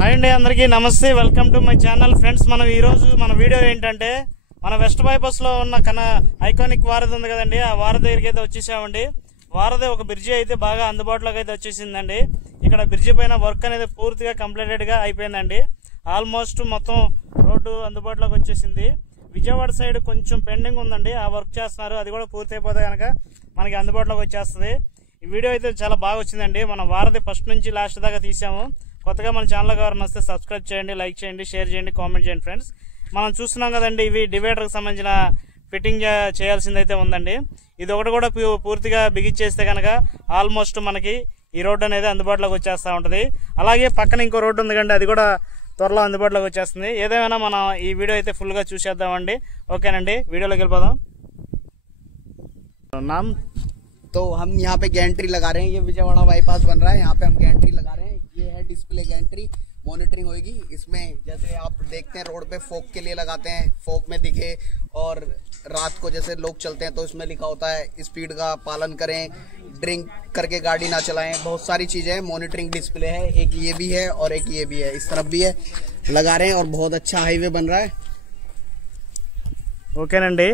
Hi అండి, అందరికీ నమస్తే. Welcome to my channel. Friends, మనం ఈరోజు మన వీడియో ఏంటంటే మన వెస్ట్ బైపాస్లో ఉన్న ఐకానిక్ వారధి ఉంది కదండి, ఆ వారధి దగ్గరికి అయితే వచ్చేసామండి. వారధి ఒక బ్రిడ్జి అయితే బాగా అందుబాటులోకి అయితే వచ్చేసిందండి. ఇక్కడ బ్రిడ్జి పైన వర్క్ అనేది పూర్తిగా కంప్లీటెడ్గా అయిపోయిందండి. ఆల్మోస్ట్ మొత్తం రోడ్డు అందుబాటులోకి వచ్చేసింది. విజయవాడ సైడ్ కొంచెం పెండింగ్ ఉందండి, ఆ వర్క్ చేస్తున్నారు. అది కూడా పూర్తి అయిపోతే కనుక మనకి అందుబాటులోకి వచ్చేస్తుంది. ఈ వీడియో అయితే చాలా బాగా వచ్చిందండి. మన వారధి ఫస్ట్ నుంచి లాస్ట్ దాకా తీసాము. కొత్తగా మన ఛానల్కి ఎవరైనా వస్తే సబ్స్క్రైబ్ చేయండి, లైక్ చేయండి, షేర్ చేయండి, కామెంట్ చేయండి. ఫ్రెండ్స్, మనం చూస్తున్నాం కదండి, ఇవి డివైడర్కి సంబంధించిన ఫిట్టింగ్ చేయాల్సిందైతే ఉందండి. ఇది ఒకటి కూడా పూర్తిగా బిగిచ్చేస్తే కనుక ఆల్మోస్ట్ మనకి ఈ రోడ్డు అనేది అందుబాటులోకి వచ్చేస్తూ ఉంటుంది. అలాగే పక్కన ఇంకో రోడ్డు ఉంది కండి, అది కూడా త్వరలో అందుబాటులోకి వచ్చేస్తుంది. ఏదేమైనా మనం ఈ వీడియో అయితే ఫుల్గా చూసేద్దామండి. ఓకేనండి, వీడియోలోకి వెళ్ళిపోదాం. नाम तो हम यहाँ पे गैंट्री लगा रहे हैं। ये विजयवाड़ा बाईपास बन रहा है, यहाँ पे हम गैंट्री लगा रहे हैं। ये है डिस्प्ले गैंट्री, मॉनिटरिंग होगी इसमें। जैसे आप देखते हैं रोड पे फोक के लिए लगाते हैं, फोक में दिखे, और रात को जैसे लोग चलते हैं तो इसमें लिखा होता है स्पीड का पालन करें, ड्रिंक करके गाड़ी ना चलाएं। बहुत सारी चीजें हैं। मॉनिटरिंग डिस्प्ले है, एक ये भी है और एक ये भी है, इस तरफ भी है। लगा रहे हैं और बहुत अच्छा हाईवे बन रहा है। ఓకేనండి,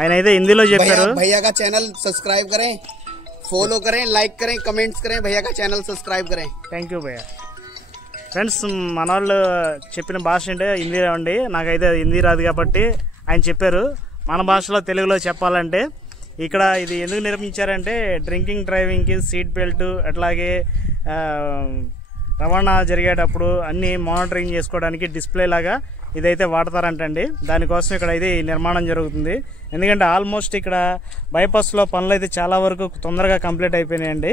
ఆయన అయితే హిందీలో చెప్పారు. भैया का चैनल सब्सक्राइब करें, फॉलो करें, लाइक करें, कमेंट्स करें। भैया का चैनल सब्सक्राइब करें। థ్యాంక్ యూ భయ్య. ఫ్రెండ్స్, మన వాళ్ళు చెప్పిన భాష అంటే హిందీ అండి. నాకైతే హిందీ రాదు కాబట్టి ఆయన చెప్పారు. మన భాషలో తెలుగులో చెప్పాలంటే ఇక్కడ ఇది ఎందుకు నిర్మించారంటే డ్రింకింగ్ డ్రైవింగ్కి సీట్ బెల్ట్, అట్లాగే రవాణా జరిగేటప్పుడు అన్ని మానిటరింగ్ చేసుకోవడానికి డిస్ప్లే లాగా ఇదైతే వాడతారంటండి. దానికోసం ఇక్కడ అయితే ఈ నిర్మాణం జరుగుతుంది. ఎందుకంటే ఆల్మోస్ట్ ఇక్కడ బైపాస్లో పనులు అయితే చాలా వరకు తొందరగా కంప్లీట్ అయిపోయినాయండి.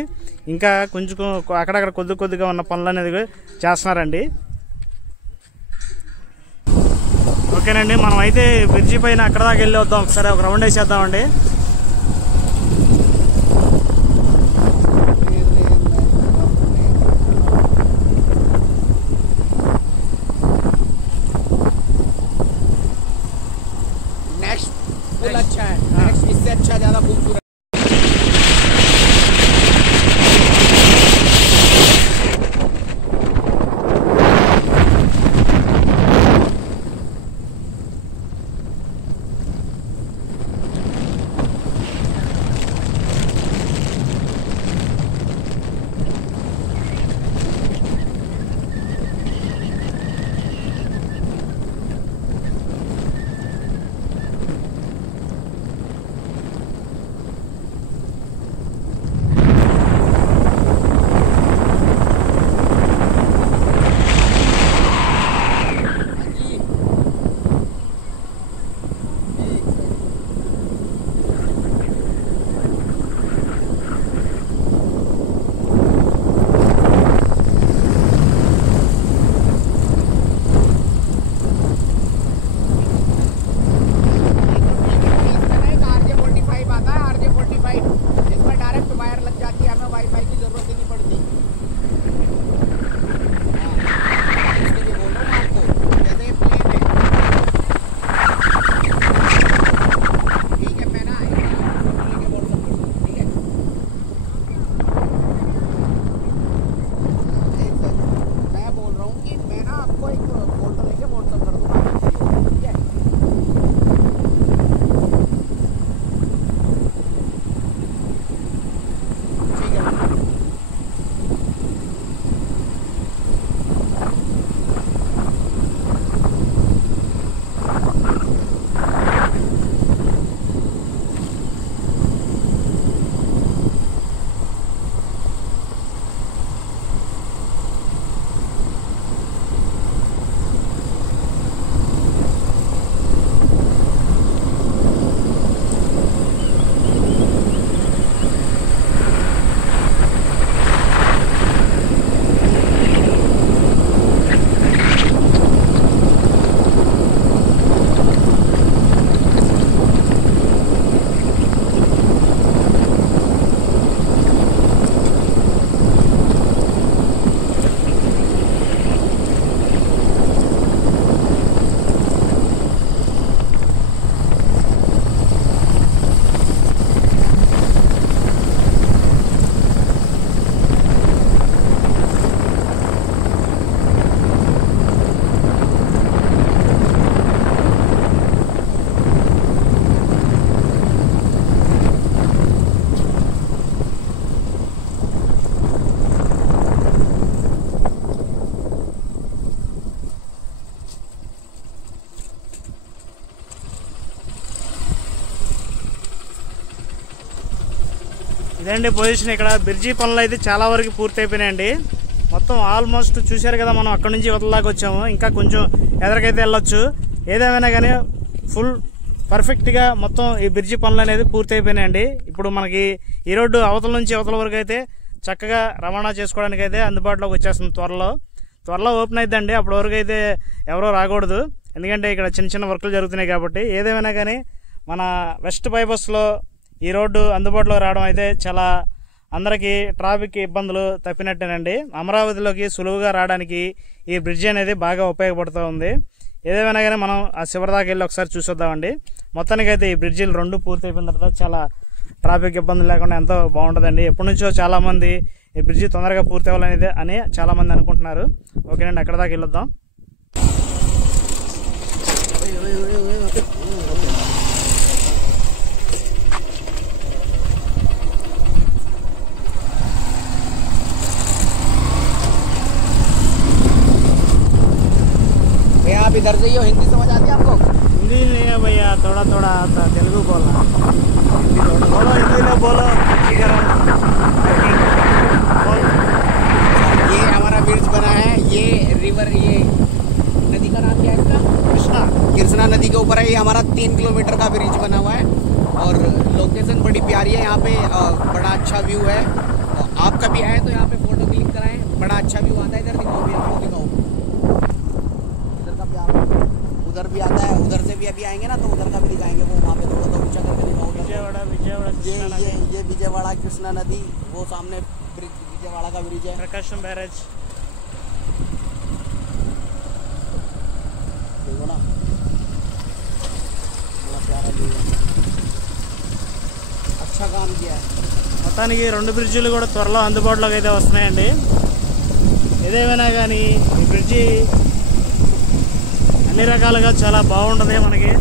ఇంకా కొంచెం అక్కడక్కడ కొద్దిగా ఉన్న పనులు అనేది చేస్తున్నారండి. ఓకేనండి, మనం అయితే బ్రిడ్జి పైన అక్కడ దాకా వెళ్ళి వద్దాం. ఒకసారి ఒక రౌండ్ వేసేద్దామండి. अच्छा है, इससे अच्छा ज्यादा खूबसूरत। ఇదండి పొజిషన్. ఇక్కడ బ్రిడ్జి పనులు అయితే చాలా వరకు పూర్తి అయిపోయినాయండి. మొత్తం ఆల్మోస్ట్ చూశారు కదా, మనం అక్కడ నుంచి ఇవతలదాకా వచ్చాము. ఇంకా కొంచెం ఎదరికైతే వెళ్ళొచ్చు. ఏదేమైనా కానీ ఫుల్ పర్ఫెక్ట్గా మొత్తం ఈ బ్రిడ్జి పనులు అనేది పూర్తి అయిపోయినాయండి. ఇప్పుడు మనకి ఈ రోడ్డు అవతల నుంచి అవతల వరకు అయితే చక్కగా రవాణా చేసుకోవడానికి అయితే అందుబాటులోకి వచ్చేస్తుంది. త్వరలో ఓపెన్ అయిద్దండి. అప్పటి వరకు అయితే ఎవరో రాకూడదు, ఎందుకంటే ఇక్కడ చిన్న చిన్న వర్కులు జరుగుతున్నాయి కాబట్టి. ఏదేమైనా కానీ మన వెస్ట్ బైపాస్లో ఈ రోడ్డు అందుబాటులో రావడం అయితే చాలా అందరికీ ట్రాఫిక్ ఇబ్బందులు తప్పినట్టేనండి. అమరావతిలోకి సులువుగా రావడానికి ఈ బ్రిడ్జి అనేది బాగా ఉపయోగపడుతూ ఉంది. ఏదేమైనా కానీ మనం ఆ చివరిదాకా వెళ్ళి ఒకసారి చూసొద్దామండి. మొత్తానికైతే ఈ బ్రిడ్జిలు రెండు పూర్తి అయిపోయిన తర్వాత చాలా ట్రాఫిక్ ఇబ్బందులు లేకుండా ఎంతో బాగుంటుందండి. ఎప్పటి నుంచో చాలామంది ఈ బ్రిడ్జి తొందరగా పూర్తి అవ్వాలనేది అని చాలామంది అనుకుంటున్నారు. ఓకేనండి, అక్కడ దాకా వెళ్ళొద్దాం. आप इधर से ही हो, हिंदी समझ आती है आपको? हिंदी नहीं है भैया, थोड़ा थोड़ा आता, तेलुगु बोलना। हिंदी थोड़ा बोलो, हिंदी में बोलो। ये हमारा ब्रिज बना है, ये रिवर, ये नदी का नाम क्या है इसका? कृष्णा नदी के ऊपर है। ये हमारा 3 किलोमीटर का ब्रिज बना हुआ है और लोकेशन बड़ी प्यारी है। यहाँ पे बड़ा अच्छा व्यू है। आप कभी आए तो यहाँ पे फोटो क्लिक कराएं, बड़ा अच्छा व्यू आता है। इधर दिखाओ भी, आपको दिखाओ, इधर का प्यार, उधर भी आता है। उधर से भी अभी आएंगे ना तो उधर का भी दिखाएंगे। वो वहाँ पे थोड़ा सा ऊंचा करके दिखाओ। ये विजयवाड़ा कृष्णा नदी, वो सामने ब्रिज विजयवाड़ा का ब्रिज है, प्रकाशम बैरेज। देखो ना, बड़ा प्यारा व्यू है, अच्छा काम किया है। మొత్తానికి రెండు బ్రిడ్జిలు కూడా త్వరలో అందుబాటులోకి అయితే వస్తున్నాయండి. ఏదేమైనా కానీ ఈ బ్రిడ్జి అన్ని రకాలుగా చాలా బాగుంటుంది మనకి.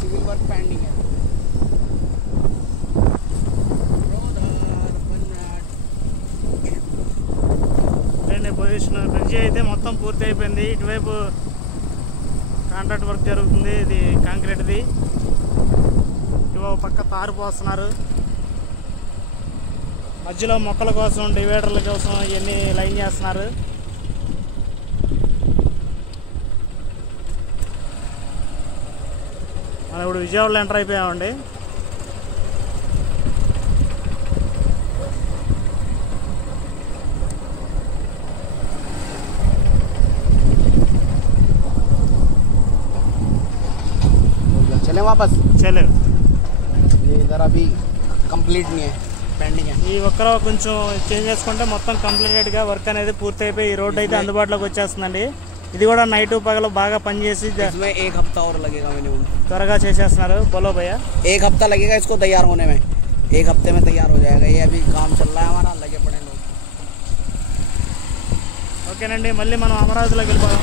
सिविल वर्क पेंडिंग है। పొజిషన్ బ్రిడ్జి అయితే మొత్తం పూర్తి అయిపోయింది. ఇటువైపు కాంట్రాక్ట్ వర్క్ జరుగుతుంది, ఇది కాంక్రీట్ది. ఇటువైపు పక్క తారు పోస్తున్నారు. మధ్యలో మొక్కల కోసం, డివైడర్ల కోసం ఇవన్నీ లైన్ చేస్తున్నారు. మనం ఇప్పుడు విజయవాడలో ఎంటర్ అయిపోయామండి. चले वापस, चले। ये इधर अभी कंप्लीट नहीं है, पेंडिंग है। ఈ ఒక్కరో కొంచెం చేంజ్ చేసుకుంటే మొత్తం కంప్లీటెడ్గా వర్క్ అనేది పూర్తి అయిపోయి ఈ రోడ్ అయితే అందుబాటులోకి వచ్చేస్తుందండి. ఇది కూడా నైట్ పగలు బాగా పనిచేసి एक हफ्ता और लगेगा मिनिमम, త్వరగా చేసేస్తున్నారు. बोलो भैया, 1 हफ्ता लगेगा इसको तैयार होने में। 1 हफ्ते में तैयार हो जाएगा। ये अभी काम चल रहा है हमारा, लगे पड़े लोग। ఓకేనండి, మళ్ళీ మనం అమరావతిలోకి వెళ్ళిపోదాం.